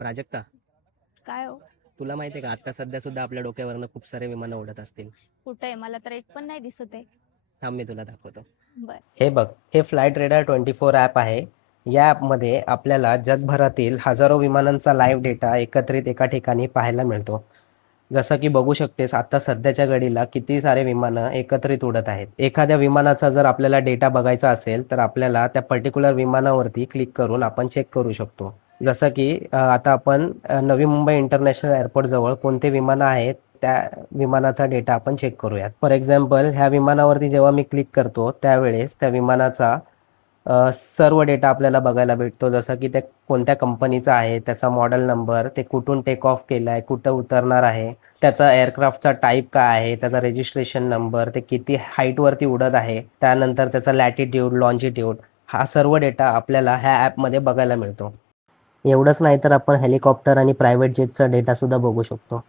प्राजक्ता, काय हो? तुला माहिती आहे का आता सध्या सुद्धा आपल्या डोक्यावरनं खूप सारे विमानं उडत असतील. कुठे आहे? मला तर एक पण नाही दिसत आहे. थांब मी तुला दाखवतो. बर. हे बघ, हे फ्लाईट रेडार 24 ॲप आहे. या ॲपमध्ये आपल्याला जगभरातील हजारो विमानांचा लाईव्ह डेटा एकत्रित एका ठिकाणी पाहायला मिळतो. जसं की बघू शकतेस आता सध्याच्या घडीला किती सारे विमानं एकत्रित उडत आहेत. एखाद्या विमानाचा जर आपल्याला डेटा बघायचा असेल, तर आपल्याला त्या पर्टिक्युलर विमानावरती क्लिक करून आपण चेक करू शकतो. जसं की आता आपण नवी मुंबई इंटरनॅशनल एअरपोर्टजवळ कोणते विमानं आहेत, त्या विमानाचा डेटा आपण चेक करूयात. फॉर एक्झाम्पल ह्या विमानावरती जेव्हा मी क्लिक करतो, त्यावेळेस त्या विमानाचा सर्व डेटा आपल्याला बघायला भेटतो. जसं की ते कोणत्या कंपनीचं आहे, त्याचा मॉडेल नंबर, ते कुठून टेक ऑफ केलं आहे, कुठं उतरणार आहे, त्याचा एअरक्राफ्टचा टाइप काय आहे, त्याचा रजिस्ट्रेशन नंबर, ते किती हाईटवरती उडत आहे, त्यानंतर त्याचा लॅटिट्यूड, लॉन्जिट्यूड हा सर्व डेटा आपल्याला ह्या ॲपमध्ये बघायला मिळतो. एवढंच नाही तर आपण हेलिकॉप्टर आणि प्रायव्हेट जेटचा डेटासुद्धा बघू शकतो.